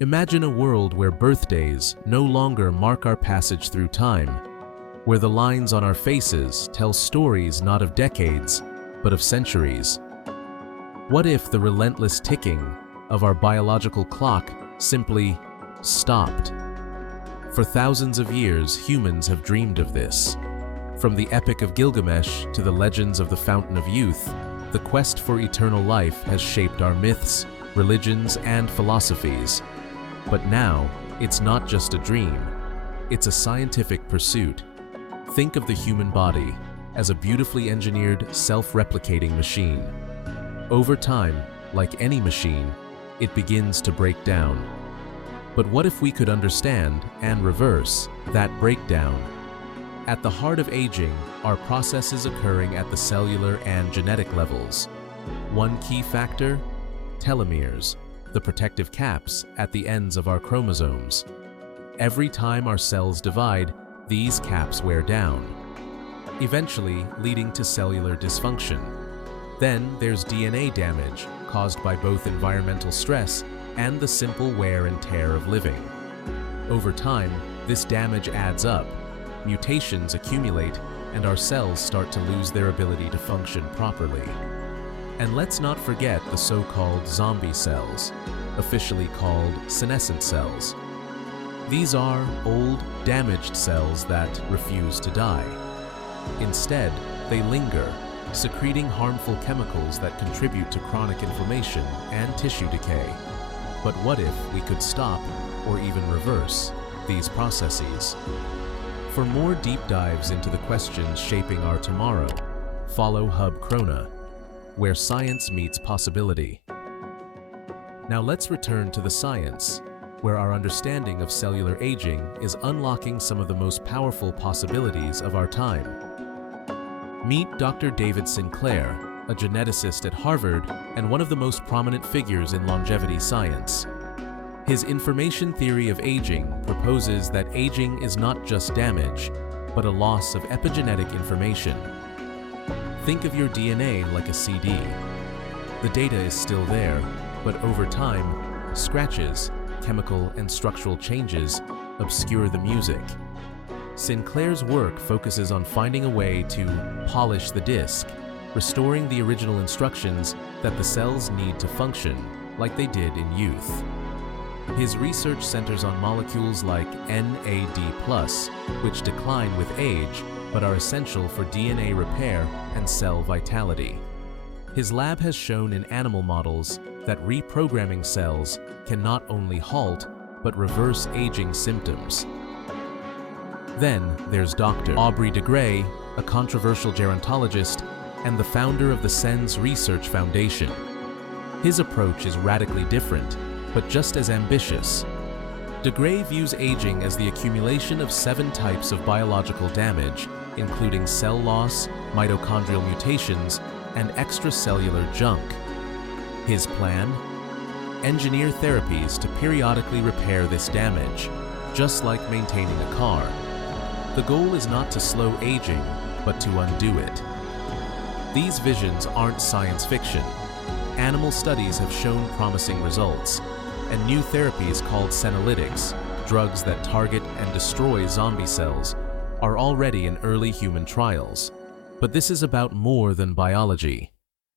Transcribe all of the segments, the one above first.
Imagine a world where birthdays no longer mark our passage through time, where the lines on our faces tell stories not of decades, but of centuries. What if the relentless ticking of our biological clock simply stopped? For thousands of years, humans have dreamed of this. From the Epic of Gilgamesh to the legends of the Fountain of Youth, the quest for eternal life has shaped our myths, religions, and philosophies. But now, it's not just a dream. It's a scientific pursuit. Think of the human body as a beautifully engineered, self-replicating machine. Over time, like any machine, it begins to break down. But what if we could understand and reverse that breakdown? At the heart of aging are processes occurring at the cellular and genetic levels. One key factor: telomeres, the protective caps at the ends of our chromosomes. Every time our cells divide, these caps wear down, eventually leading to cellular dysfunction. Then there's DNA damage caused by both environmental stress and the simple wear and tear of living. Over time, this damage adds up, mutations accumulate, and our cells start to lose their ability to function properly. And let's not forget the so-called zombie cells, officially called senescent cells. These are old, damaged cells that refuse to die. Instead, they linger, secreting harmful chemicals that contribute to chronic inflammation and tissue decay. But what if we could stop, or even reverse, these processes? For more deep dives into the questions shaping our tomorrow, follow Hub Chrona, where science meets possibility. Now let's return to the science, where our understanding of cellular aging is unlocking some of the most powerful possibilities of our time. Meet Dr. David Sinclair, a geneticist at Harvard and one of the most prominent figures in longevity science. His information theory of aging proposes that aging is not just damage, but a loss of epigenetic information. Think of your DNA like a CD. The data is still there, but over time, scratches, chemical and structural changes obscure the music. Sinclair's work focuses on finding a way to polish the disc, restoring the original instructions that the cells need to function like they did in youth. His research centers on molecules like NAD+, which decline with age but are essential for DNA repair and cell vitality. His lab has shown in animal models that reprogramming cells can not only halt but reverse aging symptoms. Then there's Dr. Aubrey, a controversial gerontologist and the founder of the SENS Research Foundation. His approach is radically different, but just as ambitious. DeGray views aging as the accumulation of 7 types of biological damage, including cell loss, mitochondrial mutations, and extracellular junk. His plan? Engineer therapies to periodically repair this damage, just like maintaining a car. The goal is not to slow aging, but to undo it. These visions aren't science fiction. Animal studies have shown promising results, and new therapies called Senolytics, drugs that target and destroy zombie cells, are already in early human trials. But this is about more than biology.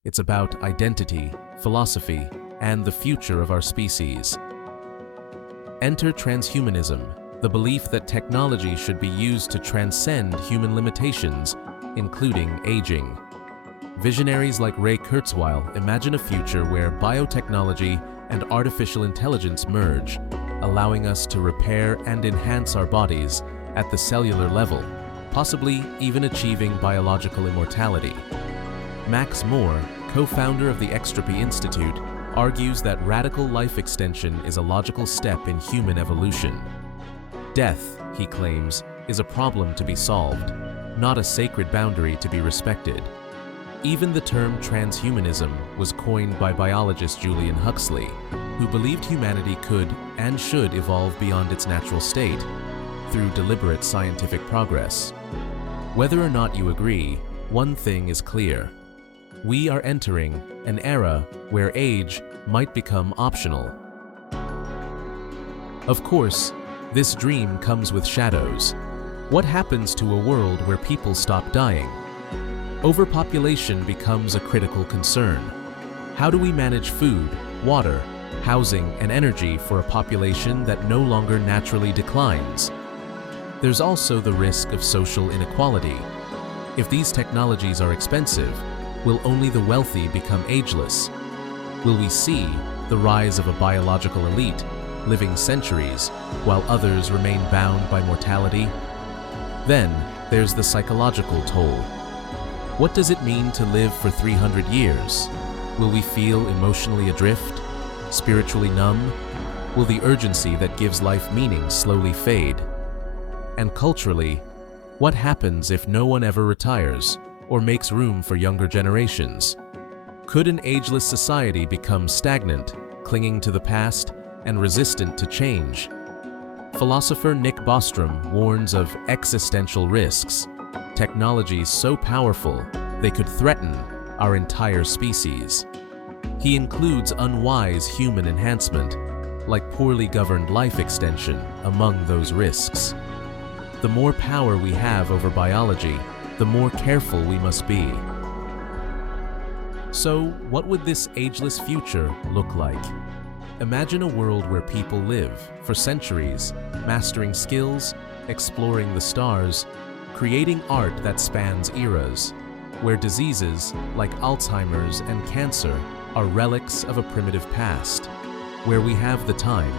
It's about identity, philosophy, and the future of our species. Enter transhumanism, the belief that technology should be used to transcend human limitations, including aging. Visionaries like Kurzweil imagine a future where biotechnology and artificial intelligence merge, allowing us to repair and enhance our bodies at the cellular level, possibly even achieving biological immortality. Max Moore, co-founder of the Extropy Institute, argues that radical life extension is a logical step in human evolution. Death, he claims, is a problem to be solved, not a sacred boundary to be respected. Even the term transhumanism was coined by biologist Julian Huxley, who believed humanity could and should evolve beyond its natural state through deliberate scientific progress. Whether or not you agree, one thing is clear. We are entering an era where age might become optional. Of course, this dream comes with shadows. What happens to a world where people stop dying? Overpopulation becomes a critical concern. How do we manage food, water, housing, and energy for a population that no longer naturally declines? There's also the risk of social inequality. If these technologies are expensive, will only the wealthy become ageless? Will we see the rise of a biological elite living centuries while others remain bound by mortality? Then there's the psychological toll. What does it mean to live for 300 years? Will we feel emotionally adrift, spiritually numb? Will the urgency that gives life meaning slowly fade? And culturally, what happens if no one ever retires or makes room for younger generations? Could an ageless society become stagnant, clinging to the past and resistant to change? Philosopher Nick Bostrom warns of existential risks, technologies so powerful they could threaten our entire species. He includes unwise human enhancement, like poorly governed life extension, among those risks. The more power we have over biology, the more careful we must be. So, what would this ageless future look like? Imagine a world where people live for centuries, mastering skills, exploring the stars, creating art that spans eras, where diseases like Alzheimer's and cancer are relics of a primitive past, where we have the time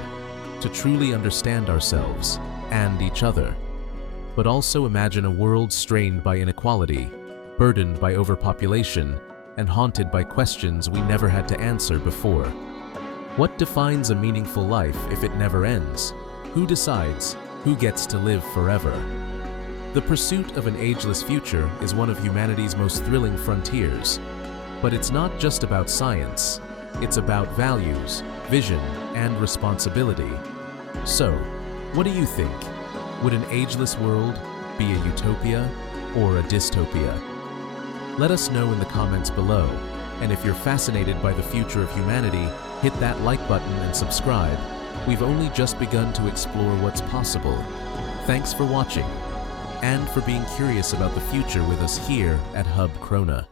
to truly understand ourselves and each other. But also imagine a world strained by inequality, burdened by overpopulation, and haunted by questions we never had to answer before. What defines a meaningful life if it never ends? Who decides who gets to live forever? The pursuit of an ageless future is one of humanity's most thrilling frontiers. But it's not just about science. It's about values, vision, and responsibility. So, what do you think? Would an ageless world be a utopia or a dystopia? Let us know in the comments below. And if you're fascinated by the future of humanity, hit that like button and subscribe. We've only just begun to explore what's possible. Thanks for watching, and for being curious about the future with us here at Hub Chrona.